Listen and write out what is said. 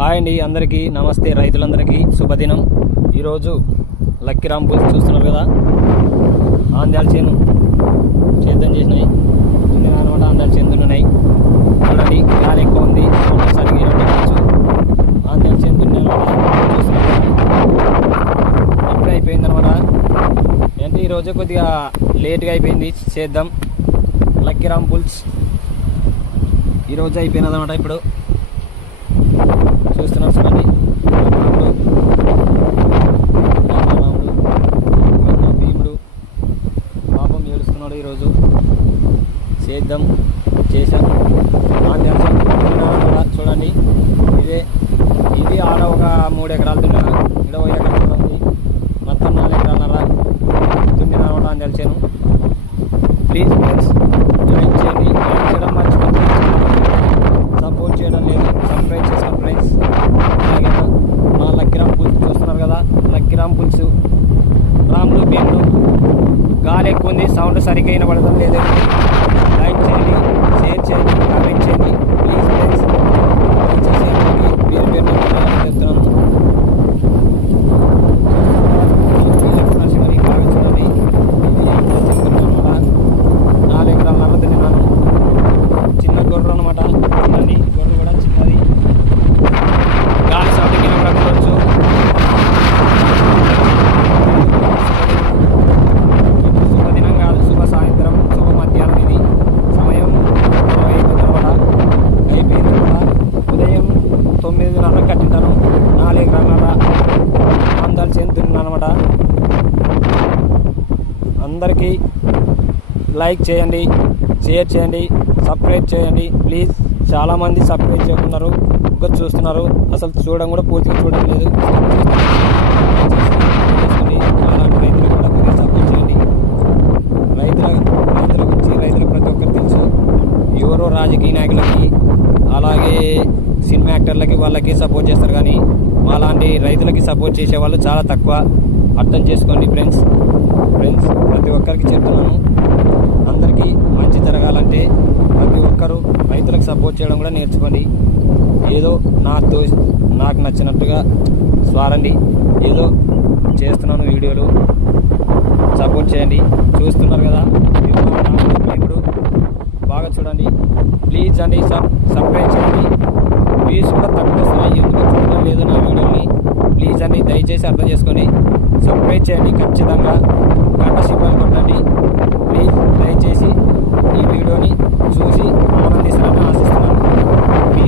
Hi అండి, అందరికీ నమస్తే. రైతులందరికీ శుభదినం. ఈరోజు లక్కీ రాంపుల్స్ చూస్తున్నారు కదా, ఆంధ్యాల చేను సేద్యం చేసినాయి అనమాట. ఆంధ్యాల చేనులు ఉన్నాయి చూడండి, గాలి ఎక్కువ ఉంది, సరిగ్గా ఆంధ్యాల చేనులు చూస్తున్నారు. ఇప్పుడే అయిపోయింది అనమాట. ఏంటి ఈరోజు కొద్దిగా లేట్గా అయిపోయింది చేద్దాం. లక్కీ రాంపుల్స్ ఈరోజు అయిపోయినది అనమాట. ఇప్పుడు చూస్తున్నారు చూడండి, భీముడు పాపం ఏడుస్తున్నాడు. ఈరోజు సేద్యం చేశాం. చూడండి, ఇది ఆడ ఒక 3 ఎకరాలు దున్నా, ఇక్కడ 5 ఎకరాలు ఉంది, మొత్తం 4 ఎకరాలన్నర దున్నిన అనమాట ఆంధ్యాల చేను. ప్లీజ్ ఫ్రెండ్స్, జాయిన్ చేయండి. జాయిన్ చేయడం మర్చిపోతే సపోర్ట్ చేయడం లేదు, సబ్స్క్రైబ్ చేస్తాం ఫ్రెండ్స్. అలాగే మా లక్కీ రాంపుల్స్ చూస్తున్నారు కదా, లక్కీ రాంపుల్స్ రాములు భీములు. గాలి ఎక్కువ ఉంది, సౌండ్ సరిగ్గా వినబడడం లేదు. లైక్ చేయండి, షేర్ చేయండి, కామెంట్ చేయండి ప్లీజ్ ఫ్రెండ్స్. పేరు చెప్తున్నాను. చూడండి, 4 ఎకరాల తిన్నాను. చిన్న గొర్రె అనమాట. చూడండి, గొర్రె కూడా చిన్నది. గాలి సౌండ్ వినబడకపోవచ్చు. శుభదినం కాదు, శుభ సాయంత్రం, శుభ మధ్యాహ్నం. ఇది సమయం 25 అనమాట. అయిపోయిన తర్వాత ఉదయం 9:30 కట్టింటాను. 4 ఎకరాల ఆంధ్యాల చేను తిన్నాను అనమాట. అందరికీ లైక్ చేయండి, షేర్ చేయండి, సబ్స్క్రైబ్ చేయండి ప్లీజ్. చాలామంది సబ్స్క్రైబ్ చేయకున్నారు, ఇంకా చూస్తున్నారు, అసలు చూడడం కూడా పూర్తిగా చూడడం లేదు. అలాంటి రైతులకు కూడా కొద్దిగా సపోర్ట్ చేయండి. రైతుల గురించి రైతులకు ప్రతి ఒక్కరు తెలుసు. ఎవరో రాజకీయ నాయకులకి, అలాగే సినిమా యాక్టర్లకి వాళ్ళకి సపోర్ట్ చేస్తారు, కానీ అలాంటి రైతులకి సపోర్ట్ చేసేవాళ్ళు చాలా తక్కువ. అర్థం చేసుకోండి ఫ్రెండ్స్. ప్రతి ఒక్కరికి చెప్తున్నాను, అందరికీ మంచి జరగాలంటే ప్రతి ఒక్కరూ రైతులకు సపోర్ట్ చేయడం కూడా నేర్చుకోండి. ఏదో నాకు నచ్చినట్టుగా స్వారండి, ఏదో చేస్తున్నాను వీడియోలు, సపోర్ట్ చేయండి. చూస్తున్నారు కదా, ఇప్పుడు బాగా చూడండి ప్లీజ్ అండి. సబ్స్క్రైబ్ చేయండి. వ్యూస్ కూడా తక్కువ వస్తున్నాయి, ఎందుకు చూడడం లేదు నా వీడియోని. ప్లీజ్ అండి, దయచేసి అర్థం చేసుకొని సబ్స్క్రైబ్ చేయండి. ఖచ్చితంగా గంట సింబల్ కొట్టండి ప్లీజ్. దయచేసి ఈ వీడియోని చూసి ఆనందిస్తారని ఆశిస్తున్నాను. మీ